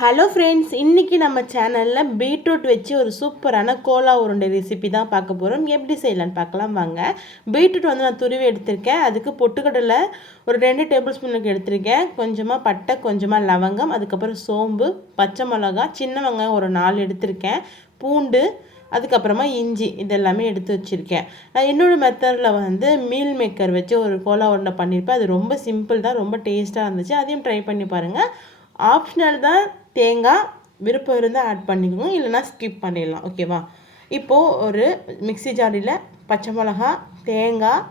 Hello friends, இன்றைக்கி நம்ம சேனலில் பீட்ரூட் வச்சு ஒரு சூப்பரான கோலா உருண்டை ரெசிபி தான் பார்க்க போகிறோம். எப்படி செய்யலான்னு பார்க்கலாம் வாங்க. பீட்ரூட் வந்து நான் துருவி எடுத்திருக்கேன். அதுக்கு பொட்டுக்கடலை ஒரு 2 டேபிள் ஸ்பூனுக்கு எடுத்திருக்கேன். கொஞ்சமாக பட்டை, கொஞ்சமாக லவங்கம், அதுக்கப்புறம் சோம்பு, பச்சை மிளகா, சின்ன வெங்காயம் ஒரு 4 எடுத்திருக்கேன், பூண்டு, அதுக்கப்புறமா இஞ்சி, இதெல்லாமே எடுத்து வச்சுருக்கேன். நான் என்னோடய மெத்தடில் வந்து மீல் மேக்கர் வச்சு ஒரு கோலா உருண்டை பண்ணியிருப்பேன். அது ரொம்ப சிம்பிள் தான், ரொம்ப டேஸ்ட்டாக இருந்துச்சு. அதையும் ட்ரை பண்ணி பாருங்கள். ஆப்ஷனல் தான். தேங்காய் விருப்பம் இருந்தால் ஆட் பண்ணிக்கோங்க, இல்லைனா ஸ்கிப் பண்ணிடலாம். ஓகேவா? இப்போது ஒரு மிக்ஸி ஜாடியில் பச்சை மிளகா, தேங்காய்,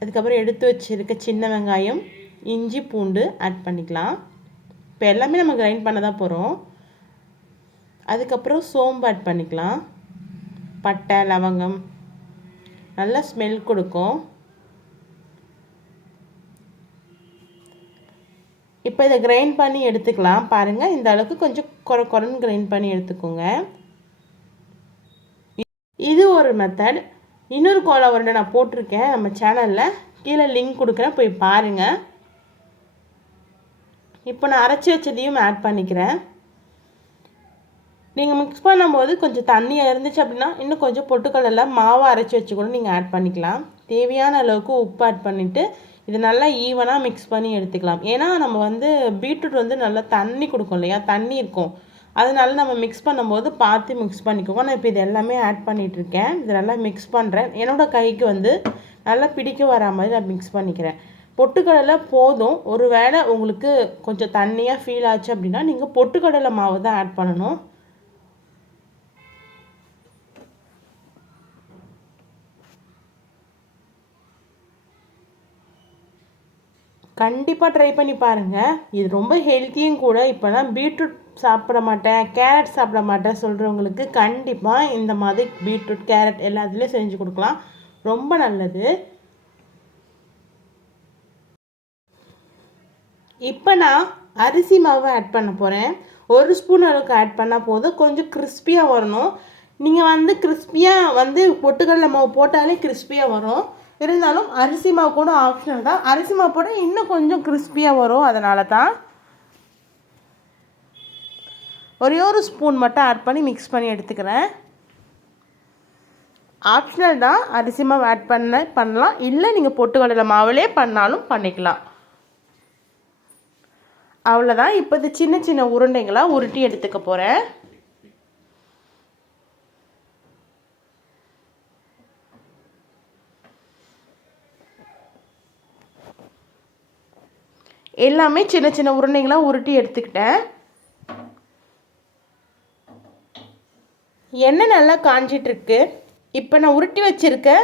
அதுக்கப்புறம் எடுத்து வச்சுருக்க சின்ன வெங்காயம், இஞ்சி, பூண்டு ஆட் பண்ணிக்கலாம். இப்போ எல்லாமே நம்ம கிரைண்ட் பண்ண தான் போகிறோம். அதுக்கப்புறம் சோம்பு ஆட் பண்ணிக்கலாம். பட்டை, லவங்கம் நல்லா ஸ்மெல் கொடுக்கும். இப்போ இதை கிரைண்ட் பண்ணி எடுத்துக்கலாம். பாருங்கள், இந்த அளவுக்கு கொஞ்சம் குறைன்னு கிரைண்ட் பண்ணி எடுத்துக்கோங்க. இது ஒரு மெத்தட். இன்னொரு கோலா உருண்டை நான் போட்டிருக்கேன் நம்ம சேனலில், கீழே லிங்க் கொடுக்குறேன், போய் பாருங்கள். இப்போ நான் அரைச்சி வச்சதையும் ஆட் பண்ணிக்கிறேன். நீங்கள் மிக்ஸ் பண்ணும்போது கொஞ்சம் தண்ணியாக இருந்துச்சு அப்படின்னா இன்னும் கொஞ்சம் பொட்டுக்கடலை மாவை அரைச்சி வச்சு கூட நீங்கள் ஆட் பண்ணிக்கலாம். தேவையான அளவுக்கு உப்பு ஆட் பண்ணிவிட்டு இது நல்லா ஈவனாக மிக்ஸ் பண்ணி எடுத்துக்கலாம். ஏன்னா நம்ம வந்து பீட்ரூட் வந்து நல்லா தண்ணி கொடுக்கும் இல்லையா, தண்ணி இருக்கும். அதனால நம்ம மிக்ஸ் பண்ணும்போது பார்த்து மிக்ஸ் பண்ணிக்கோங்க. நான் இப்போ இது எல்லாமே ஆட் பண்ணிகிட்ருக்கேன். இது நல்லா மிக்ஸ் பண்ணுறேன். என்னோடய கைக்கு வந்து நல்லா பிடிக்க வரா மாதிரி நான் மிக்ஸ் பண்ணிக்கிறேன். பொட்டுக்கடலை போதும். ஒரு வேளை உங்களுக்கு கொஞ்சம் தண்ணியாக ஃபீல் ஆச்சு அப்படின்னா நீங்கள் பொட்டுக்கடலை மாவு தான் ஆட் பண்ணணும். கண்டிப்பாக ட்ரை பண்ணி பாருங்கள். இது ரொம்ப ஹெல்த்தியும் கூட. இப்போலாம் பீட்ரூட் சாப்பிட மாட்டேன், கேரட் சாப்பிட மாட்டேன் சொல்கிறவங்களுக்கு கண்டிப்பாக இந்த மாதிரி பீட்ரூட், கேரட் எல்லாத்துலேயும் செஞ்சு கொடுக்கலாம். ரொம்ப நல்லது. இப்போ நான் அரிசி மாவு ஆட் பண்ண போகிறேன். 1 ஸ்பூன் அளவுக்கு ஆட் பண்ணால் போதும். கொஞ்சம் கிறிஸ்பியாக வரணும். நீங்கள் வந்து கிறிஸ்பியாக வந்து பொட்டுக்கடலை மாவு போட்டாலே கிறிஸ்பியாக வரும். இருந்தாலும் அரிசி மாவு கூட ஆப்ஷனல் தான். அரிசி மாவு போட இன்னும் கொஞ்சம் கிறிஸ்பியாக வரும். அதனால தான் ஒரே ஒரு ஸ்பூன் மட்டும் ஆட் பண்ணி மிக்ஸ் பண்ணி எடுத்துக்கிறேன். ஆப்ஷனல் தான். அரிசி மாவு ஆட் பண்ணலாம், இல்லை நீங்கள் பொட்டுக்கடலை மாவுலே பண்ணாலும் பண்ணிக்கலாம். அவ்வளோதான். இப்போ இது சின்ன சின்ன உருண்டைங்களாக உருட்டி எடுத்துக்க போகிறேன். எல்லாமே சின்ன சின்ன உருண்டைங்களாக உருட்டி எடுத்துக்கிட்டேன். எண்ணெய் நல்லா காஞ்சிட்ருக்கு. இப்போ நான் உருட்டி வச்சுருக்க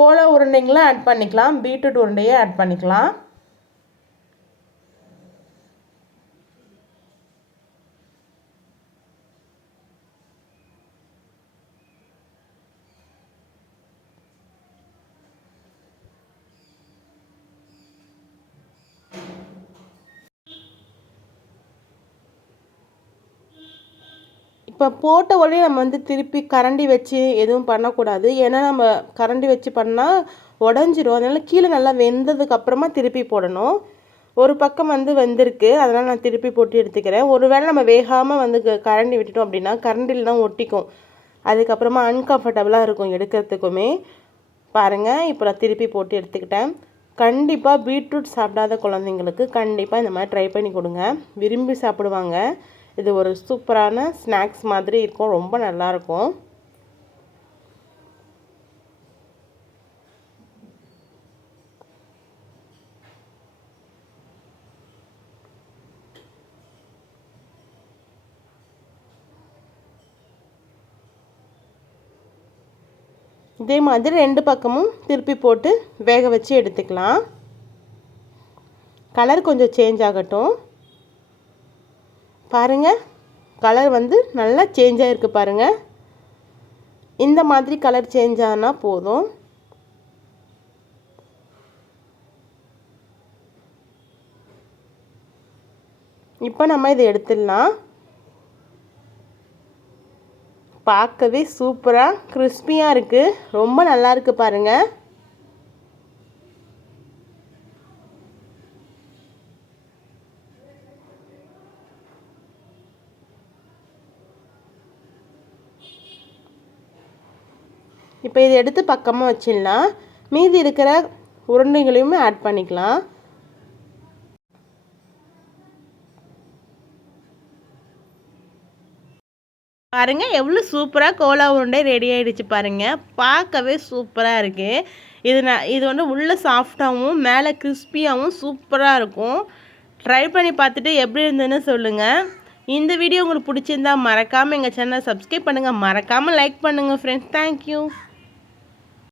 கோலா உருண்டைங்களாம் ஆட் பண்ணிக்கலாம். பீட்ரூட் உருண்டையை ஆட் பண்ணிக்கலாம். இப்போ போட்ட உடனே நம்ம வந்து திருப்பி கரண்டி வச்சு எதுவும் பண்ணக்கூடாது. ஏன்னா நம்ம கரண்டி வச்சு பண்ணால் உடஞ்சிரும். அதனால் கீழே நல்லா வெந்ததுக்கப்புறமா திருப்பி போடணும். ஒரு பக்கம் வந்து வெந்திருக்கு, அதனால் நான் திருப்பி போட்டு எடுத்துக்கிறேன். ஒரு வேளை நம்ம வேகாமல் வந்து கரண்டி விட்டுட்டோம் அப்படின்னா கரண்டியில் தான் ஒட்டிக்கும். அதுக்கப்புறமா அன்கம்ஃபர்டபுளாக இருக்கும் எடுக்கிறதுக்குமே. பாருங்கள், இப்போ நான் திருப்பி போட்டு எடுத்துக்கிட்டேன். கண்டிப்பாக பீட்ரூட் சாப்பிடாத குழந்தைங்களுக்கு கண்டிப்பாக இந்த மாதிரி ட்ரை பண்ணி கொடுங்க. விரும்பி சாப்பிடுவாங்க. இது ஒரு சூப்பரான ஸ்நாக்ஸ் மாதிரி இருக்கும். ரொம்ப நல்லாயிருக்கும். இதே மாதிரி 2 பக்கமும் திருப்பி போட்டு வேக வச்சு எடுத்துக்கலாம். கலர் கொஞ்சம் சேஞ்ச் ஆகட்டும். பாருங்கள், கலர் வந்து நல்லா சேஞ்ச் ஆகிருக்கு பாருங்கள். இந்த மாதிரி கலர் சேஞ்ச் ஆனால் போதும். இப்போ நம்ம இதை எடுத்துடலாம். பார்க்கவே சூப்பராக கிறிஸ்பியாக இருக்குது. ரொம்ப நல்லா இருக்குது பாருங்கள். இப்போ இதை எடுத்து பக்கமாக வச்சிடலாம். மீதி இருக்கிற உருண்டைகளையுமே ஆட் பண்ணிக்கலாம். பாருங்க எவ்வளோ சூப்பராக கோலா உருண்டை ரெடி ஆகிடுச்சு பாருங்கள். பார்க்கவே சூப்பராக இருக்குது. இது வந்து உள்ளே சாஃப்டாகவும் மேலே கிறிஸ்பியாகவும் சூப்பராக இருக்கும். ட்ரை பண்ணி பார்த்துட்டு எப்படி இருந்ததுன்னு சொல்லுங்கள். இந்த வீடியோ உங்களுக்கு பிடிச்சிருந்தா மறக்காமல் எங்கள் சேனலை சப்ஸ்கிரைப் பண்ணுங்கள். மறக்காமல் லைக் பண்ணுங்கள் ஃப்ரெண்ட்ஸ். தேங்க்யூ.